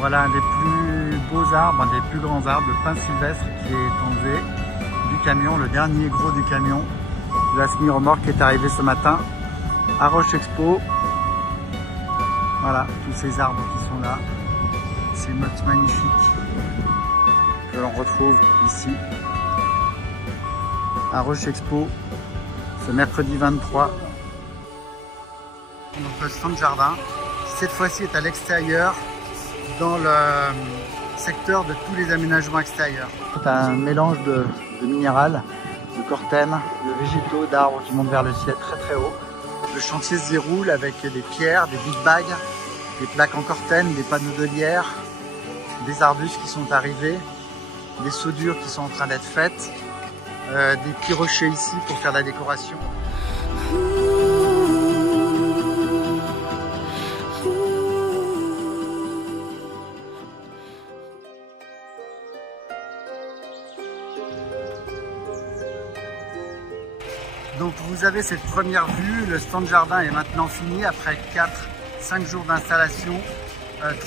Voilà un des plus beaux arbres, un des plus grands arbres, le pin sylvestre qui est enlevé du camion, le dernier gros du camion de la semi-remorque qui est arrivé ce matin à Roche Expo. Voilà, tous ces arbres qui sont là, ces mottes magnifiques que l'on retrouve ici à Roche Expo ce mercredi 23. Donc le stand jardin, cette fois-ci est à l'extérieur, dans le secteur de tous les aménagements extérieurs. C'est un mélange de minéral, de cortène, de végétaux, d'arbres qui montent vers le ciel très très haut. Le chantier se déroule avec des pierres, des big bags, des plaques en cortène, des panneaux de lierre, des arbustes qui sont arrivés, des soudures qui sont en train d'être faites, des petits rochers ici pour faire la décoration. Donc vous avez cette première vue, le stand jardin est maintenant fini après 4-5 jours d'installation,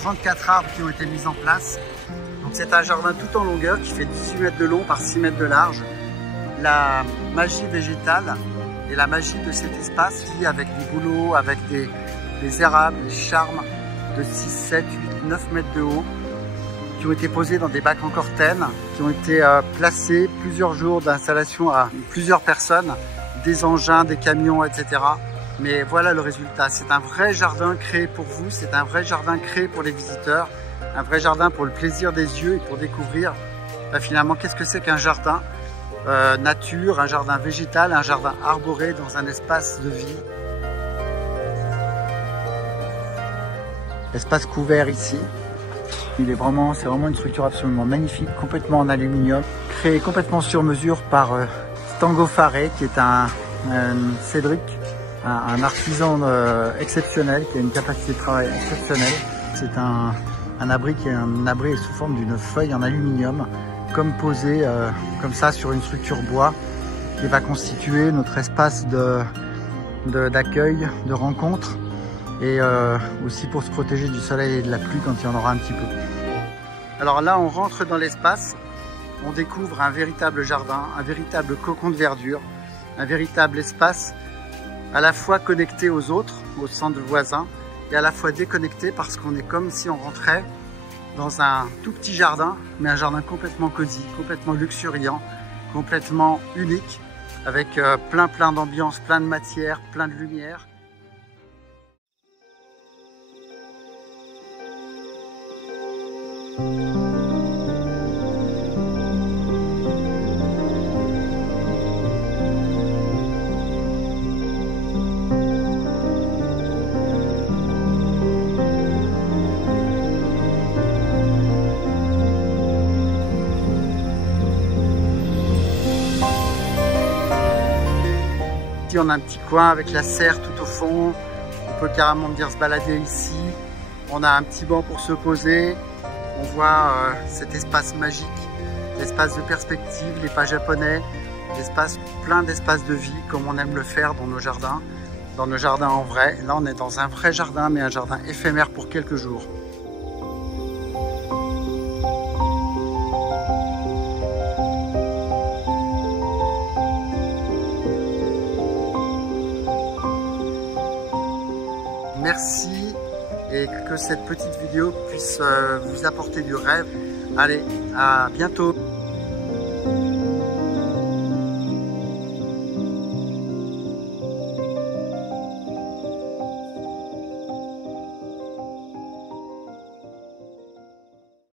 34 arbres qui ont été mis en place. Donc c'est un jardin tout en longueur qui fait 18 mètres de long par 6 mètres de large. La magie végétale et la magie de cet espace qui, avec des bouleaux, avec des érables, des charmes de 6, 7, 8, 9 mètres de haut, qui ont été posés dans des bacs en cortène, qui ont été placés plusieurs jours d'installation à plusieurs personnes, des engins, des camions, etc. Mais voilà le résultat. C'est un vrai jardin créé pour vous, c'est un vrai jardin créé pour les visiteurs, un vrai jardin pour le plaisir des yeux et pour découvrir finalement qu'est-ce que c'est qu'un jardin nature, un jardin végétal, un jardin arboré dans un espace de vie. Espace couvert ici. C'est vraiment une structure absolument magnifique, complètement en aluminium, créée complètement sur mesure par Stango Faré, qui est un Cédric, un artisan exceptionnel, qui a une capacité de travail exceptionnelle. C'est un abri qui est un abri sous forme d'une feuille en aluminium, comme posé comme ça sur une structure bois, qui va constituer notre espace d'accueil, de rencontre, et aussi pour se protéger du soleil et de la pluie quand il y en aura un petit peu. Alors là, on rentre dans l'espace, on découvre un véritable jardin, un véritable cocon de verdure, un véritable espace à la fois connecté aux autres, aux centres voisins, et à la fois déconnecté parce qu'on est comme si on rentrait dans un tout petit jardin, mais un jardin complètement cosy, complètement luxuriant, complètement unique, avec plein d'ambiance, plein de matière, plein de lumière. Ici, on a un petit coin avec la serre tout au fond. On peut carrément venir se balader ici. On a un petit banc pour se poser. On voit cet espace magique, l'espace de perspective, les pas japonais, plein d'espaces de vie comme on aime le faire dans nos jardins en vrai. Là, on est dans un vrai jardin, mais un jardin éphémère pour quelques jours. Merci et que cette petite vidéo puisse vous apporter du rêve. Allez, à bientôt!